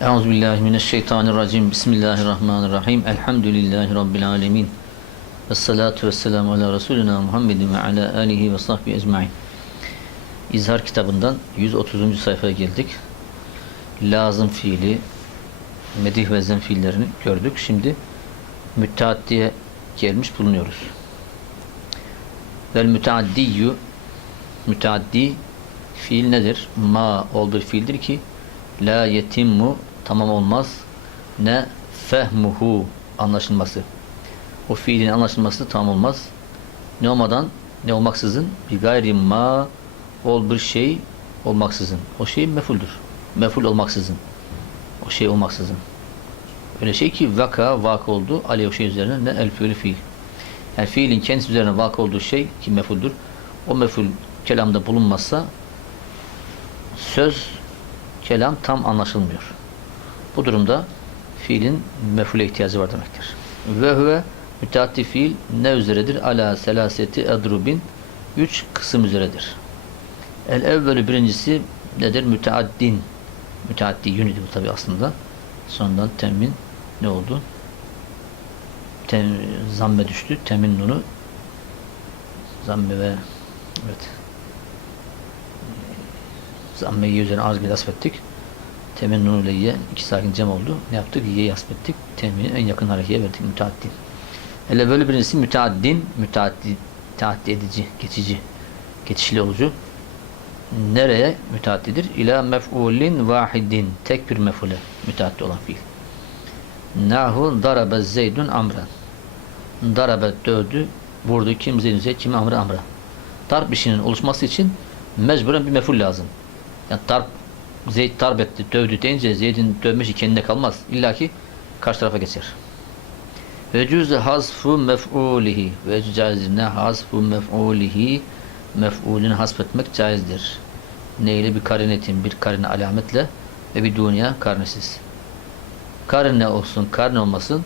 Euzubillahimineşşeytanirracim. Bismillahirrahmanirrahim. Elhamdülillahi Rabbil alemin. Ve salatu ve selamu ala Resulina Muhammedin ve ala alihi ve sahbihi ecmain. İzhar kitabından 130. sayfaya geldik. Lazım fiili, medih ve zem fiillerini gördük. Şimdi müteaddiye gelmiş bulunuyoruz. Vel müteaddiyyü müteaddi fiil nedir? Ma olduğu fiildir ki la yetimmu tamam olmaz ne fehmuhu anlaşılması. O fiilin anlaşılması tam olmaz. Ne olmadan ne olmaksızın bir gayri ma ol bir şey olmaksızın. O şey mefuldür. Meful olmaksızın. O şey olmaksızın. Öyle şey ki vaka vak oldu. Ali o şey üzerine ne el fiili fiil. Yani fiilin kendisi üzerine vak olduğu şey ki mefuldur. O meful kelamda bulunmazsa söz kelam tam anlaşılmıyor. Bu durumda fiilin mefule ihtiyacı var demektir. Ve huve müteaddi fiil ne üzeredir? Ala selaseti edrubin üç kısım üzeredir. El evvelü birincisi nedir? Müteaddin. Müteaddi yünüdü bu tabi aslında. Sonradan temin ne oldu? Tem, zamme düştü. Temin nunu zamme ve evet zammeyi üzerine arz bir asfettik. Temin nunu ile ye iki sakin cem oldu. Ne yaptık? Ye'yi asfettik. Temini en yakın harekeye verdik. Müteaddin. Hele böyle birincisi müteaddin. Müteaddi, müteaddi edici, geçici, geçişli olucu. Nereye müteaddidir? İla mef'ulin vahidin. Tek bir mef'ule müteaddi olan fiil. Nahu darabe zeydun amran. Darabe dövdü, vurdu. Kim zeydun zeyd, kim amra amra. Darp işinin oluşması için mecburen bir mef'ul lazım. Yani darp Zeyd darp etti, dövdü deyince Zeyd'in dövmesi kendine kalmaz. İlla ki karşı tarafa geçer. Ve cüzü hasfu mef'ulihi ve caizine hasfu mef'ulihi mef'ulini hasfetmek caizdir. Neyle bir karinetin, bir karine alametle ve bir dünya karnesiz. Karine olsun, karne olmasın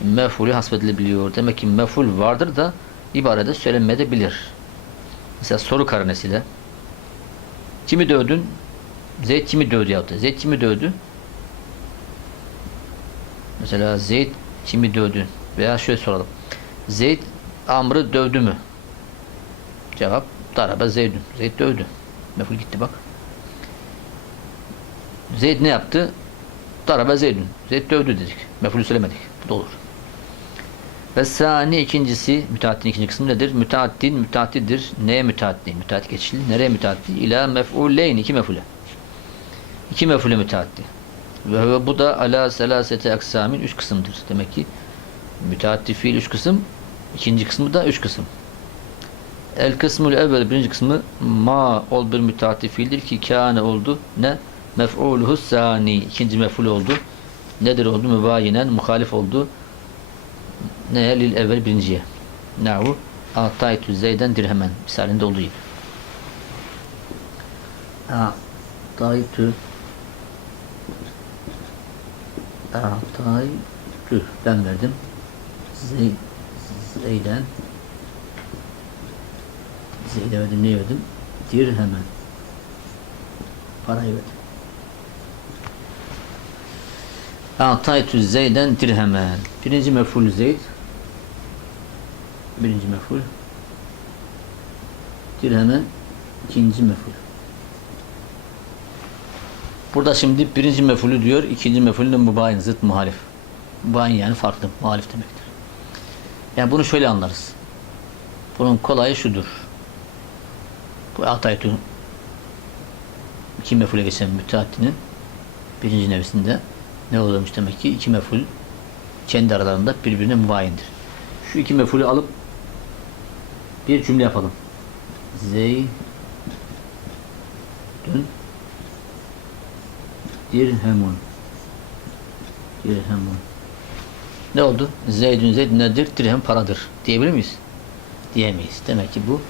mef'ulü hasfedilebiliyor. Demek ki mef'ul vardır da ibarede söylenmeyebilir. Mesela soru karinesiyle kimi dövdün? Zeyd kimi dövdü yaptı. Zeyd kimi dövdü? Mesela Zeyd kimi dövdü? Veya şöyle soralım. Zeyd Amr'ı dövdü mü? Cevap Darabe Zeydün. Zeyd dövdü. Meful gitti bak. Zeyd ne yaptı? Darabe Zeydün. Zeyd dövdü dedik. Mefulü söylemedik. Bu da olur. Ve sani ikincisi, müteaddin ikinci kısmı nedir? Müteaddin, müteaddidir. Neye müteaddi? Müteaddi geçişli. Nereye müteaddi? İla mef'uleyn, iki mef'ule. İki mef'ule müteaddi. Ve bu da ala selasete aksamin üç kısımdır. Demek ki müteaddi fiil üç kısım, ikinci kısmı da üç kısım. El kısmül evvel birinci kısmı ma ol bir müteaddi fiildir ki kâne oldu. Ne? Mef'uluhu sani. ikinci mef'ul oldu. Nedir oldu? Mübayinen, muhalif oldu. Neye? Lil evvel birinciye. Nahu ataytu zeyden dirhemen. Misalinde olduğu gibi. Ataytu Ataytu ben verdim. Zey, Zeyden Zeyd'e verdim. Ne verdim? Dirhemen. Parayı verdim. Ataytu Zeyden dirhemen. Birinci meful Zeyd. Birinci meful. Dirhemen. ikinci meful. Burada şimdi birinci mefulü diyor, ikinci mefulü de mübayin, zıt muhalif. Mübayin yani farklı, muhalif demektir. Yani bunu şöyle anlarız. Bunun kolayı şudur. Bu Ataytu iki mefule geçen müteaddinin birinci nevesinde ne oluyormuş demek ki iki meful kendi aralarında birbirine mübayindir. Şu iki mefulü alıp bir cümle yapalım. Zeydün dirhemun dirhemun ne oldu? Zeydün zeyd nedir? Dirhem paradır. Diyebilir miyiz? Diyemeyiz. Demek ki bu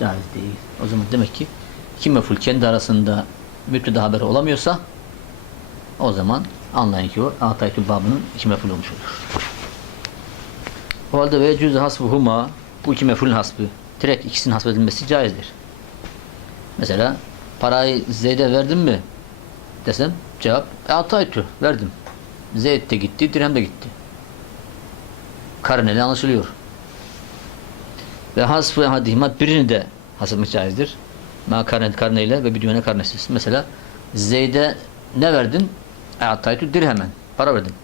caiz değil. O zaman demek ki iki meful kendi arasında müpteda haberi olamıyorsa o zaman anlayın ki o ataytu babının iki meful olmuş olur. O halde ve cüz hasbuhuma bu iki mefulün hasbı direkt ikisinin hasbedilmesi caizdir. Mesela parayı Zeyd'e verdin mi? Desem cevap e, ataytu verdim. Zeyd de gitti, dirhem de gitti. Karneli anlaşılıyor. Ve hasfı hadimat birini de hasılmak caizdir. Ma karne karneyle ve bir düğüne karnesiz. Mesela Zeyd'e ne verdin? E, ataytu dirhemen. Para verdin.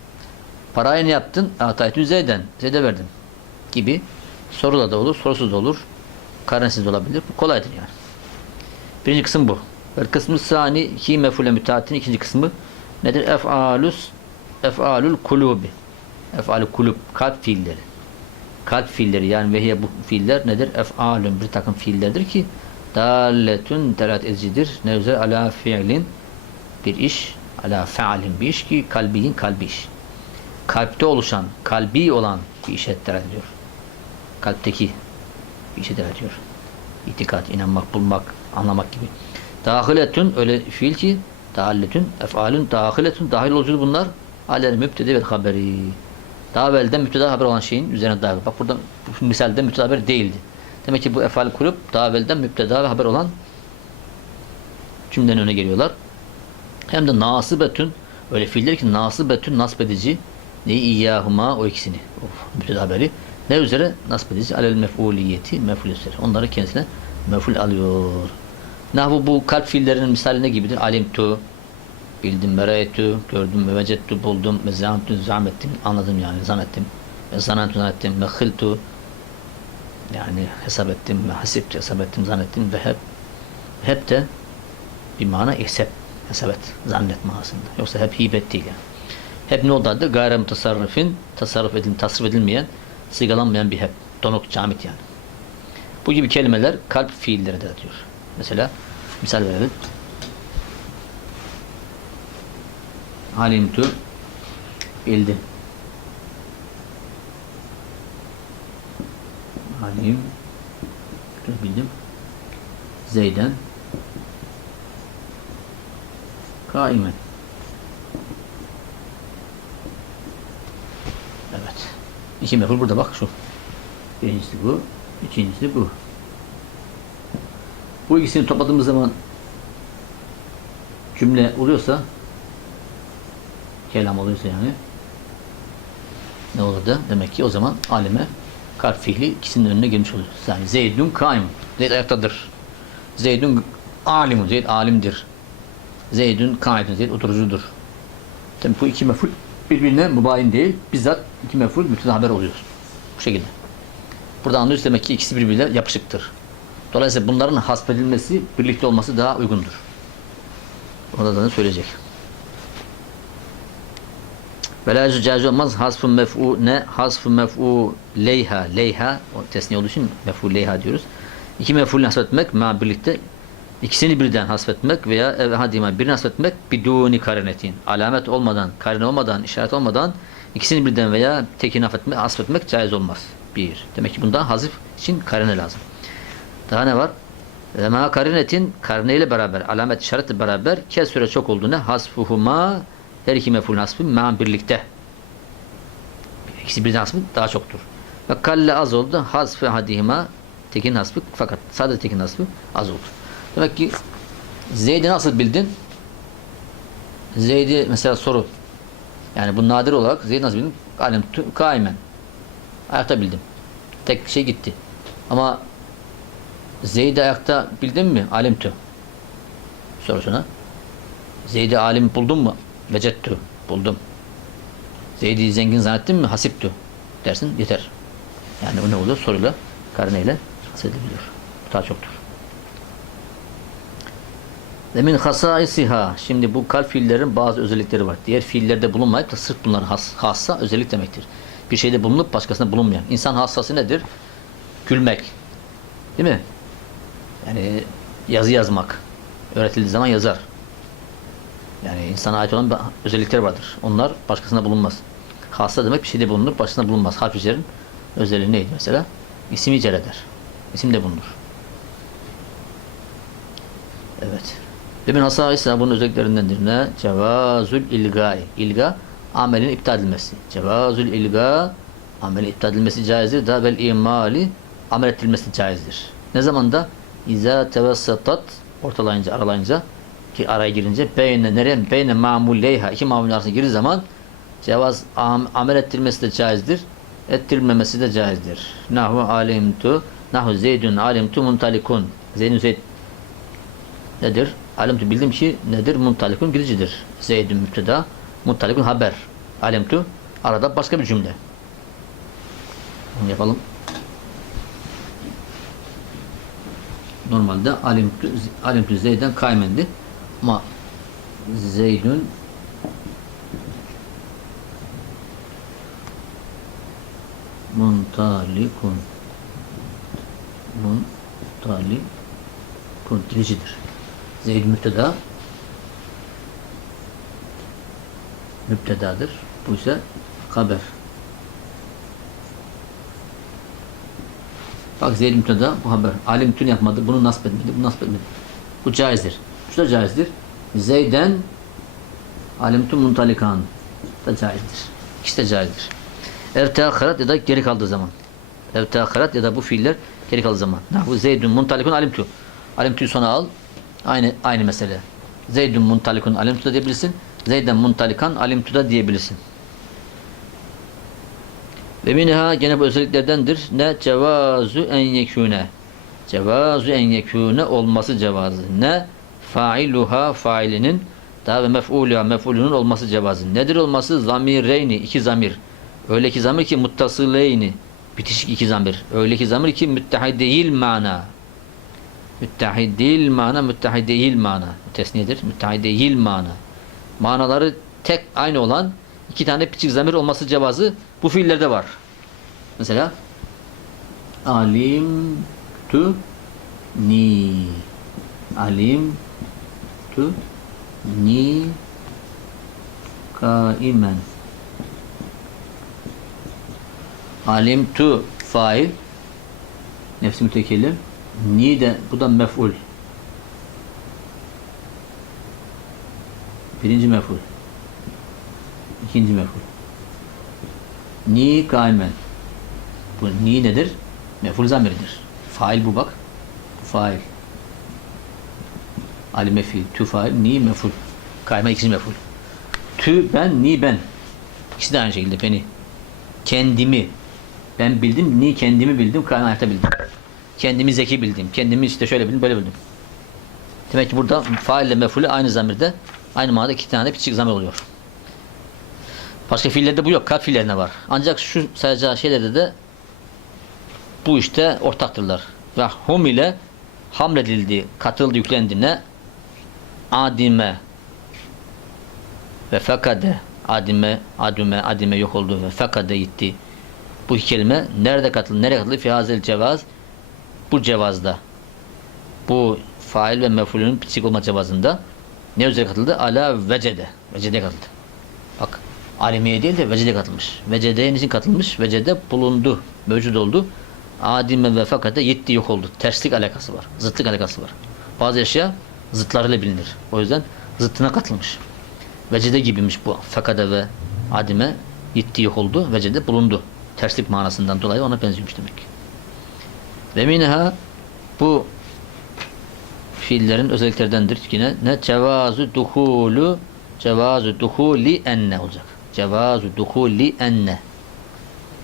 Parayı ne yaptın? E, ataytu Zeyd'den. Zeyd'e verdin. Gibi sorular da olur, sorusuz da olur. Karnesiz de olabilir. Kolaydır yani. Birinci kısım bu. Ve kısmı sani hi mefule müteatin ikinci kısmı nedir? Ef'alus ef'alul kulubi. Ef'alul kulub kalp fiilleri. Kalp fiilleri yani vehiye bu fiiller nedir? Ef'alun bir takım fiillerdir ki dalletun delat edicidir. Ne üzere? Ala fiilin bir iş. Ala fealin bir iş ki kalbiyin kalbi iş. Kalpte oluşan, kalbi olan bir işe delat ediyor. Kalpteki bir işe delat ediyor. İtikat, inanmak, bulmak, anlamak gibi. Dahiletün öyle fiil ki dahiletün, efalün, dahiletün, dahil olucu bunlar alel mübtede ve haberi. Daha evvelden müpteda haber olan şeyin üzerine dahil. Bak burada bu misalde müpteda haber değildi. Demek ki bu efal kurup daha evvelden müpteda ve haber olan cümlenin önüne geliyorlar. Hem de nasibetün öyle fiiller ki nasibetün nasbedici neyi iyyahuma o ikisini. O müpteda haberi. Ne üzere nasbedici alel mef'uliyeti mef'ul üzere. Onları kendisine mef'ul alıyor. Nahvu bu kalp fiillerinin misali ne gibidir? Alimtu, bildim, merayetü, gördüm, vecettu, buldum, mezamtu, zahmettim, anladım yani, zanettim. Zanantu, zannettim, mekhiltu, yani hesap ettim, hasiptu, hesap ettim, zannettim ve hep hep de bir mana ihsep, hesap et, zannet manasında. Yoksa hep hibet değil yani. Hep ne oldu? Gayre mutasarrifin, tasarruf edin, tasrif edilmeyen, sigalanmayan bir hep. Donuk, camit yani. Bu gibi kelimeler kalp fiilleri de diyor. Mesela misal verelim. Alimtu bildim. Alim bildim. Zeyden kaimen. Evet. İki meful burada bak şu. Birincisi bu. ikincisi bu. Bu ikisini topladığımız zaman cümle oluyorsa kelam oluyorsa yani ne olur da demek ki o zaman alime kalp fiili ikisinin önüne gelmiş oluyor. Yani Zeydun kaim. Zeyd ayaktadır. Zeydun alimun. Zeyd alimdir. Zeydun kaidun. Zeyd oturucudur. Tabii bu iki meful birbirine mübayin değil. Bizzat iki meful bütün haber oluyor. Bu şekilde. Burada anlıyoruz demek ki ikisi birbirine yapışıktır. Dolayısıyla bunların hasbedilmesi, birlikte olması daha uygundur. Orada da söyleyecek. Ve la caiz olmaz hasfı mef'u ne hasfı mef'u leyha leyha o tesniye olduğu için mef'u leyha diyoruz. İki mef'ul hasbetmek ma birlikte ikisini birden hasbetmek veya ev hadima birini hasbetmek biduni karinetin alamet olmadan, karine olmadan, işaret olmadan ikisini birden veya tekini hasbetmek, hasbetmek caiz olmaz. Bir. Demek ki bunda hazif için karine lazım. Daha ne var? Ve ma karinetin karine ile beraber, alamet işaretle beraber kes süre çok olduğuna hasfuhuma her iki mef'ul hasfı ma birlikte. İkisi birden hasfı daha çoktur. Ve kalle az oldu. Hasfı hadihima tekin hasfı fakat sadece tekin hasfı az oldu. Demek ki Zeyd'i nasıl bildin? Zeyd'i mesela soru. Yani bu nadir olarak Zeyd'i nasıl bildin? Alim kaimen. Ayakta bildim. Tek şey gitti. Ama Zeyd'i ayakta bildin mi? Alimtu. Sorusuna. Zeyd'i alim buldun mu? Vecettu. Buldum. Zeyd'i zengin zannettin mi? Hasiptu. Dersin yeter. Yani bu ne oluyor? Soruyla, karineyle hasedilebiliyor. Bu daha çoktur. Ve min hasaisiha. Şimdi bu kalp fiillerin bazı özellikleri var. Diğer fiillerde bulunmayıp da sırf bunların has, hassa özellik demektir. Bir şeyde bulunup başkasında bulunmayan. İnsan hassası nedir? Gülmek. Değil mi? Yani yazı yazmak. Öğretildiği zaman yazar. Yani insana ait olan özellikler vardır. Onlar başkasında bulunmaz. Hassa demek bir şeyde bulunur, başkasında bulunmaz. Harf özelliği neydi mesela? İsim icel eder. İsim de bulunur. Evet. Ve min hasaisi bunun özelliklerindendir ne? Cevazül ilgai. İlga amelin iptal edilmesi. Cevazül ilga amelin iptal edilmesi caizdir. Da vel imali amel ettirilmesi caizdir. Ne zaman da İza tevassatat ortalayınca, aralayınca ki araya girince beyne nereye beyne mamul leyha iki mamul arasına girdiği zaman cevaz am, amel ettirmesi de caizdir. Ettirilmemesi de caizdir. Nahu alimtu nahu zeydun alimtu muntalikun. Zeydun zeyd nedir? Alimtu bildim ki nedir? Muntalikun gidicidir. Zeydun müpteda, muntalikun haber. Alimtu arada başka bir cümle. Onu yapalım. Normalde alimtu Zeyd'den kaymendi. Ama Zeydün muntalikun muntalikun diricidir. Zeyd müpteda müptedadır. Bu ise haber. Bak Zeyd müpteda bu haber. Alim tün yapmadı. Bunu nasip etmedi. Bunu nasip etmedi. Bu caizdir. Şu da caizdir. Zeyden alimtu muntalikan da caizdir. İkisi de caizdir. Ev teakharat ya da geri kaldığı zaman. Ev teakharat ya da bu fiiller geri kaldığı zaman. Bu Zeydun muntalikun alimtu. Alimtu'yu sona al. Aynı aynı mesele. Zeydun muntalikun alimtu da diyebilirsin. Zeyden muntalikan alimtu da diyebilirsin. Ve minha gene bu özelliklerdendir. Ne cevazu en yekûne. Cevazu en yekûne olması cevazı. Ne failuha failinin daha ve mef'uluha mef'ulunun olması cevazı. Nedir olması? Zamireyni iki zamir. Öyle ki zamir ki muttasıleyni bitişik iki zamir. Öyle ki zamir ki müttehideyil mana. Müttehidil mana, müttehideyil mana. Tesniyedir. Müttehideyil mana. Manaları tek aynı olan iki tane küçük zamir olması cevazı bu fiillerde var. Mesela alim tu ni. Alim tu ni kaimen. Alim tu fail. Nefsi mütekellim. Ni de bu da mef'ul. Birinci mef'ul. İkinci mef'ul ni kaimen bu ni nedir? mef'ul zamirdir fail bu bak. Fail. Alime fiil tü fail ni mef'ul. Kaimen ikinci mef'ul. Tü ben ni ben. İkisi de aynı şekilde. Beni kendimi. Ben bildim ni kendimi bildim kaimen ayakta bildim. Kendimi zeki bildim. Kendimi işte şöyle bildim böyle bildim. Demek ki burada fail ile mef'ulü aynı zamirde aynı manada iki tane küçük zamir oluyor Başka fiillerde bu yok. Kalp fiillerine var. Ancak şu sayacağı şeylerde de bu işte ortaktırlar. Ve hum ile hamledildi, katıldı, yüklendi ne? Adime ve fekade adime, adime, adime yok oldu ve fekade gitti. Bu iki kelime nerede katıldı, nereye katıldı? Fihazel cevaz bu cevazda. Bu fail ve mefulünün pisik cevazında ne üzere katıldı? Ala vecede. Vecede katıldı. Bak Alimiye değil de vecede katılmış. Vecedeye niçin katılmış? Vecede bulundu, mevcut oldu. Adime ve fakate yetti yok oldu. Terslik alakası var. Zıtlık alakası var. Bazı eşya zıtlarıyla bilinir. O yüzden zıttına katılmış. Vecede gibiymiş bu. Fakade ve adime yetti yok oldu. Vecede bulundu. Terslik manasından dolayı ona benziyormuş demek. Ve minha bu fiillerin özelliklerindendir. Yine ne cevazu duhulu cevazu duhuli enne olacak. Cevazu duhuli enne.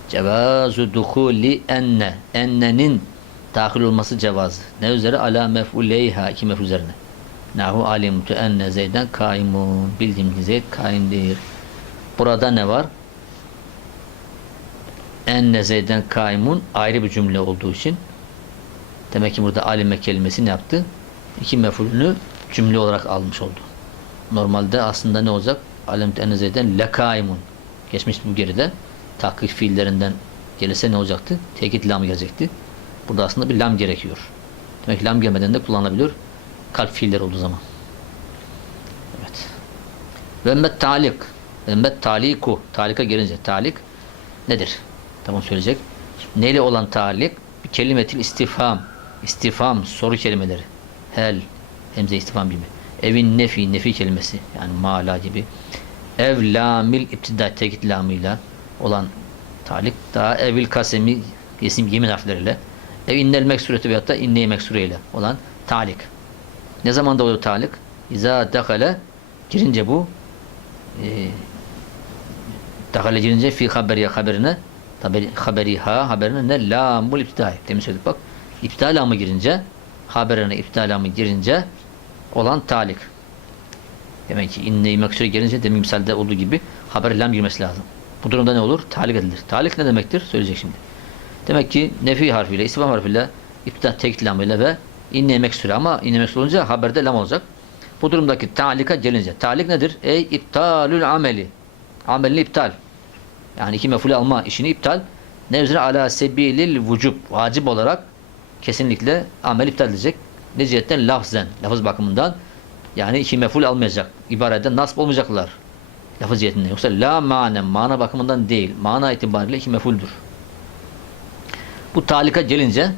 Cevazu duhuli enne. Ennenin dahil olması cevazı. Ne üzere? Ala mef'uleyha. iki mef'ul üzerine. Nahu alimtu enne zeyden kaimun. Bildiğim ki zeyd kaimdir. Burada ne var? Enne zeyden kaimun ayrı bir cümle olduğu için demek ki burada alime kelimesi ne yaptı? İki mef'ulünü cümle olarak almış oldu. Normalde aslında ne olacak? Alemtu enne zeyden lekaimun. Geçmiş bu geride. Tahkik fiillerinden gelirse ne olacaktı? Tekit lam gelecekti. Burada aslında bir lam gerekiyor. Demek ki lam gelmeden de kullanılabilir. Kalp fiiller olduğu zaman. Evet. Ve met talik. Ve met taliku. Talika gelince talik nedir? Tamam söyleyecek. Neyle olan talik? Bir kelimetil istifham. İstifham soru kelimeleri. Hel. Hemze istifham gibi. Evin nefi, nefi kelimesi. Yani mala gibi. Ev lamil iptida tekit lamıyla olan talik. Daha evil kasemi isim yemin harfleriyle. Ev innel meksureti veyahut da inneyi meksureyle olan talik. Ne zaman da oluyor talik? İza dakale girince bu e, dakale girince fi haberiye haberine tabi haberiha haberine ne lamul iptidai. Demin söyledik bak. İptida lamı girince haberine iptida lamı girince olan talik. Demek ki inne-i meksure gelince demin misalde olduğu gibi haber lam girmesi lazım. Bu durumda ne olur? Talik edilir. Talik ne demektir? Söyleyecek şimdi. Demek ki nefi harfiyle, istifham harfiyle, iptida tek lamıyla ve inne meksure ama inne meksure olunca haberde lam olacak. Bu durumdaki talika gelince. Talik nedir? Ey iptalül ameli. Amelini iptal. Yani iki mefule alma işini iptal. Ne üzere? Ala sebilil vücub. Vacip olarak kesinlikle amel iptal edecek. Ne cihetten? Lafzen. Lafız bakımından. Yani iki meful almayacak. İbarede nasip olmayacaklar. Lafız cihetinde. Yoksa la manen. Mana bakımından değil. Mana itibariyle iki mefuldür. Bu talika gelince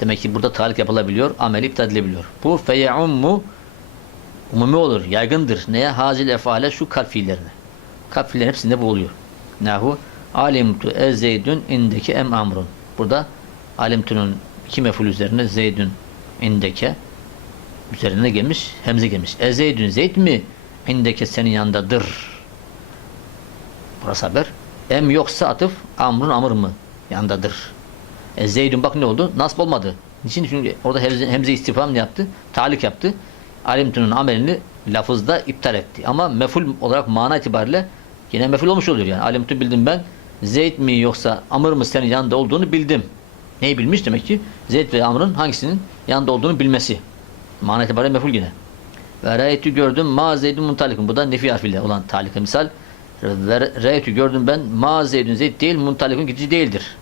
demek ki burada talik yapılabiliyor. Ameli iptal edilebiliyor. Bu feyeummu umumi olur. Yaygındır. Neye? Hazil efale şu kalp fiillerine. Kalp fiillerin hepsinde bu oluyor. Nahu alimtu ezeydün indeki em amrun. Burada alimtu'nun iki meful üzerine zeydün indeke üzerine gelmiş, hemze gelmiş. Ezeydün zeyd mi indeke senin yanındadır. Burası haber. Em yoksa atıf amrun amr mı yandadır. E zeydün bak ne oldu? Nasip olmadı. Niçin? Çünkü orada hemze, hemze istifham ne yaptı? Talik yaptı. Alimtu'nun amelini lafızda iptal etti. Ama meful olarak mana itibariyle yine meful olmuş oluyor yani. Alimtu bildim ben. Zeyd mi yoksa amr mı senin yanında olduğunu bildim. Neyi bilmiş demek ki? Zeyd ve amrın hangisinin yanında olduğunu bilmesi. Mana itibariyle meful yine. Ve reytü gördüm ma zeydün muntalikun. Bu da nefi harfiyle olan talika misal. Ve reytü gördüm ben ma zeydün zeyd değil muntalikun gidici değildir.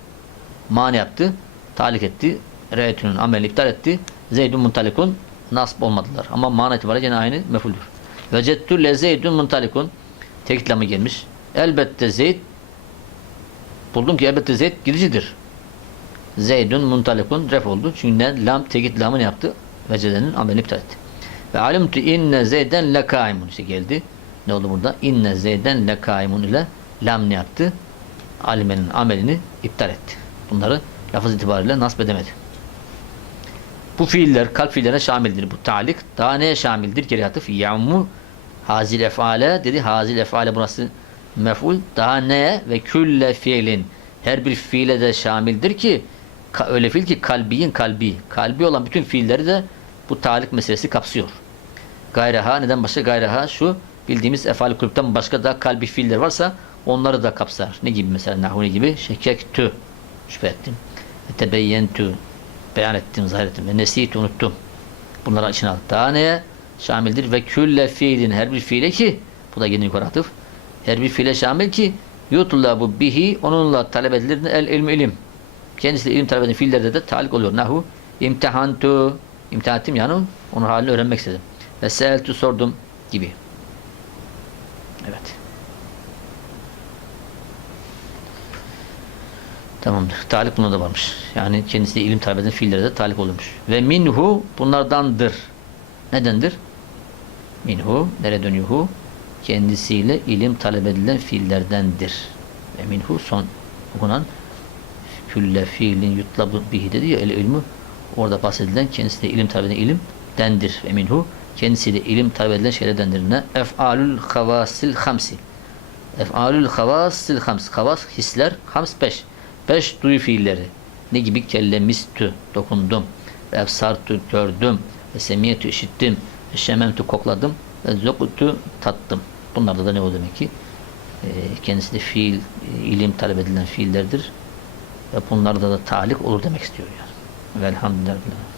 Ma ne yaptı? Talik etti. Reytünün amelini iptal etti. Zeydün muntalikun nasip olmadılar. Ama mana itibariyle yine aynı mefuldür. Ve cettü le zeydün muntalikun. Tekit lamı gelmiş. Elbette zeyd buldum ki elbette zeyd gidicidir. Zeydün muntalikun ref oldu. Çünkü ne? Lam tekit lamı ne yaptı? Vecedenin amelini iptal etti. Ve alimtu inne zeyden lekaimun işte geldi. Ne oldu burada? İnne zeyden lekaimun ile lam ne yaptı? Alimenin amelini iptal etti. Bunları lafız itibariyle nasip edemedi. Bu fiiller kalp fiillerine şamildir. Bu talik daha neye şamildir? Geri atıf yağmu hazil efale dedi. Hazil efale burası mef'ul. Daha neye? Ve külle fiilin her bir fiile de şamildir ki öyle fiil ki kalbiyin kalbi. Kalbi olan bütün fiilleri de bu talik meselesi kapsıyor. Gayraha neden başka gayraha? Şu bildiğimiz efal kulüpten başka da kalbi fiiller varsa onları da kapsar. Ne gibi mesela nahune gibi? Şekektü şüphe ettim. Tebeyyentü beyan ettim, zahir ettim. Ve nesiyet unuttum. Bunları içine al. Daha neye? Şamildir. Ve külle fiilin her bir fiile ki bu da yine yukarı. Her bir fiile şamil ki yutullabu bihi onunla talep edilir el ilmi ilim. Kendisi ilim talep eden fiillerde de talik oluyor. Nahu imtihantu imtihan ettim yani onun halini öğrenmek istedim. Ve seeltu sordum gibi. Evet. Tamamdır. Talik buna da varmış. Yani kendisi ilim talep eden fiillere de talik olurmuş. Ve minhu bunlardandır. Nedendir? Minhu, nereye dönüyor hu? Kendisiyle ilim talep edilen fiillerdendir. Ve minhu son okunan külle fiilin yutlabu bihi dedi ya el ilmu orada bahsedilen kendisiyle ilim talep edilen ilimdendir. Ve minhu kendisiyle ilim talep edilen şeylerdendir. Ne? Ef'alül havasil hamsi. Ef'alül havasil hams. Havas hisler, hams beş. Beş duyu fiilleri. Ne gibi? Kellemistü, dokundum. Ve efsartü, gördüm. Ve semiyetü, işittim. Ve şememtü, kokladım. Ve zokutu, tattım. Bunlarda da ne o demek ki? E, kendisi de fiil, e, ilim talep edilen fiillerdir. Bunlarda da talik olur demek istiyor yani. Velhamdülillah.